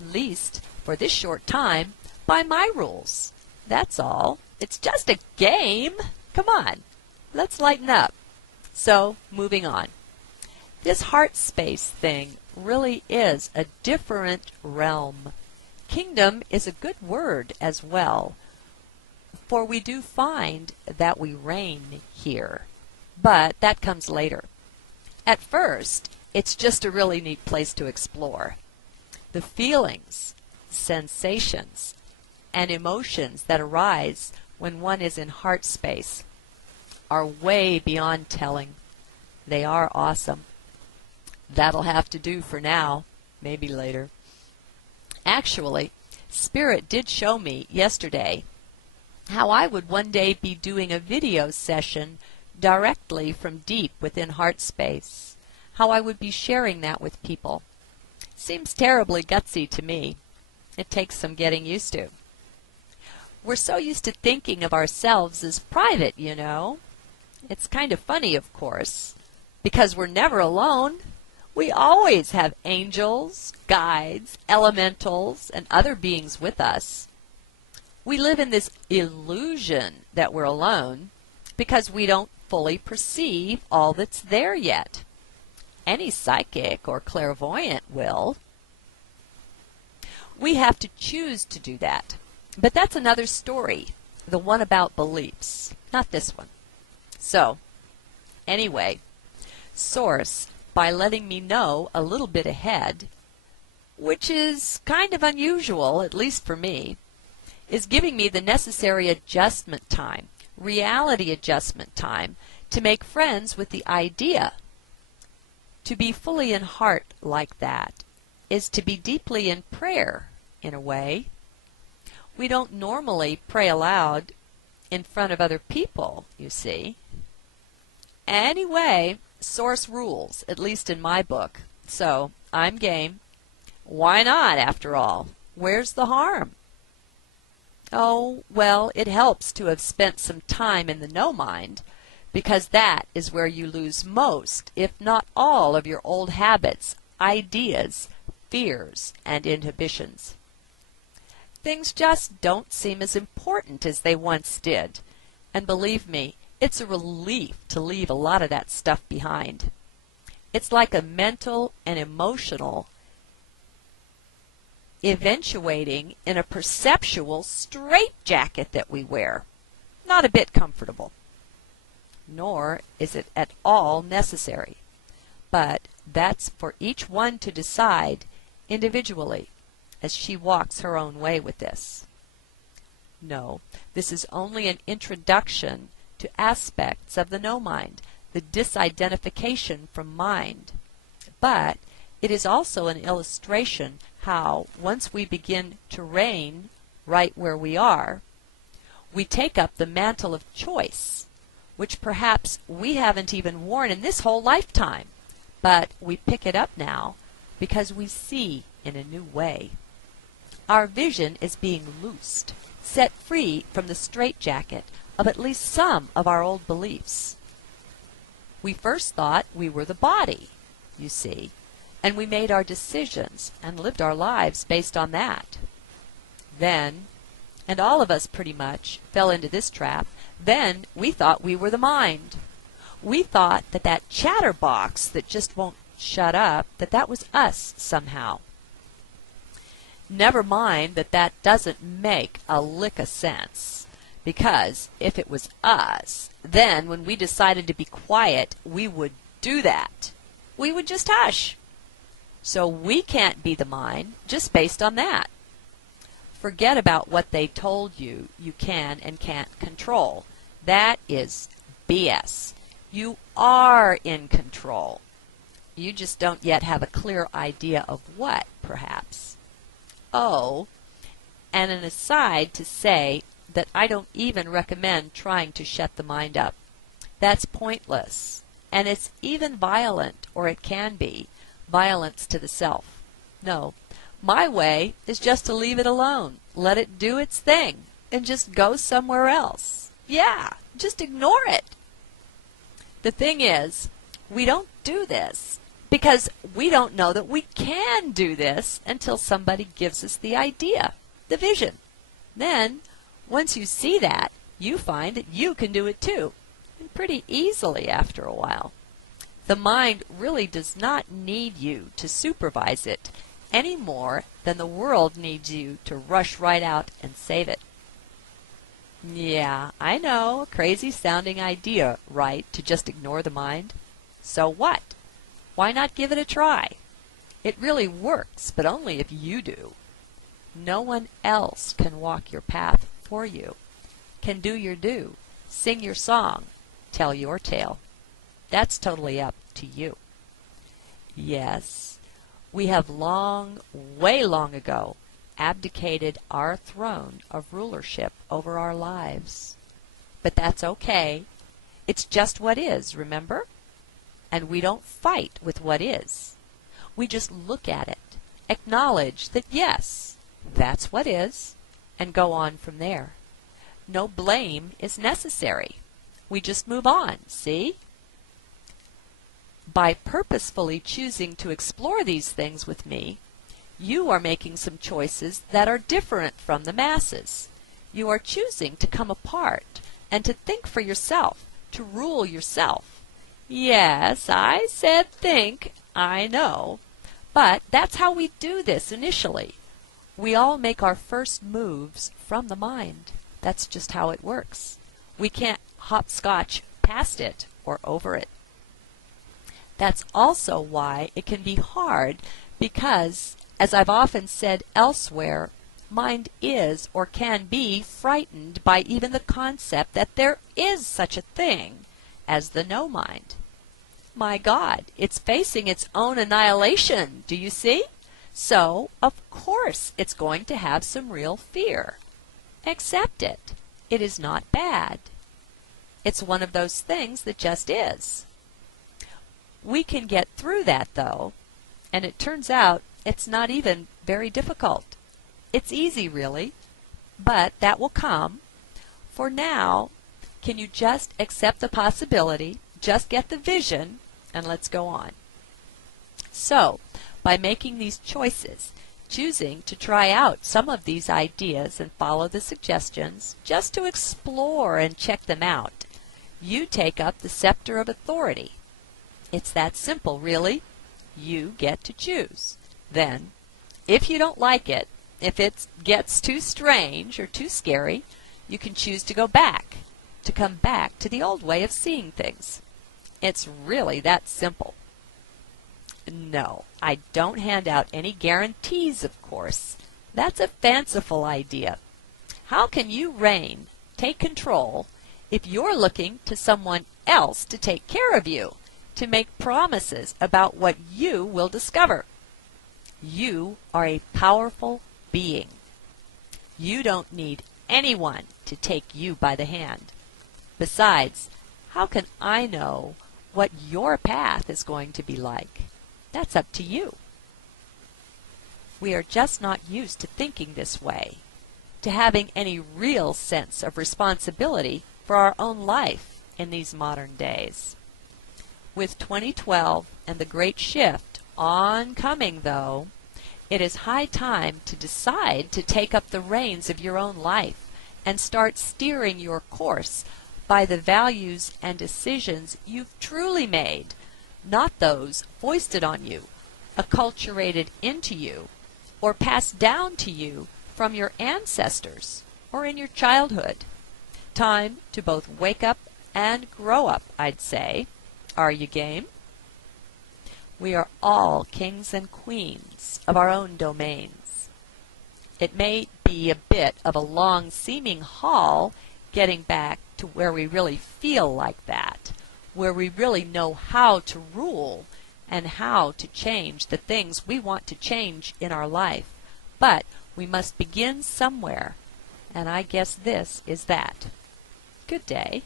least for this short time, by my rules. That's all. It's just a game. Come on, let's lighten up. So, moving on. This heart space thing really is a different realm. Kingdom is a good word as well, for we do find that we reign here. But that comes later. At first, it's just a really neat place to explore. The feelings, sensations, and emotions that arise when one is in heart space are way beyond telling. They are awesome. That'll have to do for now, maybe later. Actually, Spirit did show me yesterday how I would one day be doing a video session directly from deep within heart space, how I would be sharing that with people. Seems terribly gutsy to me. It takes some getting used to. We're so used to thinking of ourselves as private, you know. It's kind of funny, of course, because we're never alone. We always have angels, guides, elementals, and other beings with us. We live in this illusion that we're alone because we don't fully perceive all that's there yet. Any psychic or clairvoyant will. We have to choose to do that. But that's another story, the one about beliefs, not this one. So, anyway, Source, by letting me know a little bit ahead, which is kind of unusual, at least for me, is giving me the necessary adjustment time, reality adjustment time, to make friends with the idea. To be fully in heart like that is to be deeply in prayer, in a way. We don't normally pray aloud in front of other people, you see. Anyway, Source rules, at least in my book. So, I'm game. Why not, after all? Where's the harm? Oh, well, it helps to have spent some time in the no mind, because that is where you lose most, if not all, of your old habits, ideas, fears, and inhibitions. Things just don't seem as important as they once did, and believe me, it's a relief to leave a lot of that stuff behind. It's like a mental and emotional eventuating in a perceptual straitjacket that we wear. Not a bit comfortable. Nor is it at all necessary. But that's for each one to decide individually as she walks her own way with this. No, this is only an introduction to aspects of the no-mind, the disidentification from mind. But it is also an illustration how, once we begin to reign right where we are, we take up the mantle of choice, which perhaps we haven't even worn in this whole lifetime, but we pick it up now because we see in a new way. Our vision is being loosed, set free from the straitjacket of at least some of our old beliefs. We first thought we were the body, you see, and we made our decisions and lived our lives based on that. Then, and all of us pretty much fell into this trap, then we thought we were the mind. We thought that that chatterbox that just won't shut up, that was us somehow. Never mind that that doesn't make a lick of sense. Because if it was us, then when we decided to be quiet, we would do that. We would just hush. So we can't be the mind just based on that. Forget about what they told you you can and can't control. That is BS. You are in control. You just don't yet have a clear idea of what, perhaps. Oh, and an aside to say that I don't even recommend trying to shut the mind up. That's pointless, and it's even violent, or it can be, violence to the self. No, my way is just to leave it alone, let it do its thing, and just go somewhere else. Yeah, just ignore it. The thing is, we don't do this Because we don't know that we can do this until somebody gives us the idea, the vision. Then, once you see that, you find that you can do it too, and pretty easily after a while. The mind really does not need you to supervise it any more than the world needs you to rush right out and save it. Yeah, I know, a crazy sounding idea, right, to just ignore the mind? So what? Why not give it a try? It really works, but only if you do. No one else can walk your path for you, can do your do, sing your song, tell your tale. That's totally up to you. Yes, we have long, way long ago, abdicated our throne of rulership over our lives. But that's okay. It's just what is, remember? And we don't fight with what is. We just look at it, acknowledge that yes, that's what is, and go on from there. No blame is necessary. We just move on, see? By purposefully choosing to explore these things with me, you are making some choices that are different from the masses. You are choosing to come apart and to think for yourself, to rule yourself. Yes, I said think, I know. But that's how we do this initially. We all make our first moves from the mind. That's just how it works. We can't hopscotch past it or over it. That's also why it can be hard because, as I've often said elsewhere, mind is or can be frightened by even the concept that there is such a thing as the no mind. My God, it's facing its own annihilation, do you see? So, of course, it's going to have some real fear. Accept it. It is not bad. It's one of those things that just is. We can get through that, though, and it turns out it's not even very difficult. It's easy, really, but that will come. For now, can you just accept the possibility, just get the vision, and let's go on. So, by making these choices, choosing to try out some of these ideas and follow the suggestions, just to explore and check them out, you take up the scepter of authority. It's that simple, really. You get to choose. Then, if you don't like it, if it gets too strange or too scary, you can choose to go back, to come back to the old way of seeing things. It's really that simple. No, I don't hand out any guarantees, of course. That's a fanciful idea. How can you reign, take control, if you're looking to someone else to take care of you, to make promises about what you will discover? You are a powerful being. You don't need anyone to take you by the hand. Besides, how can I know what your path is going to be like? That's up to you. We are just not used to thinking this way, to having any real sense of responsibility for our own life in these modern days. With 2012 and the great shift oncoming, though, it is high time to decide to take up the reins of your own life and start steering your course by the values and decisions you've truly made, not those foisted on you, acculturated into you, or passed down to you from your ancestors or in your childhood. Time to both wake up and grow up, I'd say. Are you game? We are all kings and queens of our own domains. It may be a bit of a long-seeming haul getting back to where we really feel like that, where we really know how to rule and how to change the things we want to change in our life. But we must begin somewhere, and I guess this is that. Good day.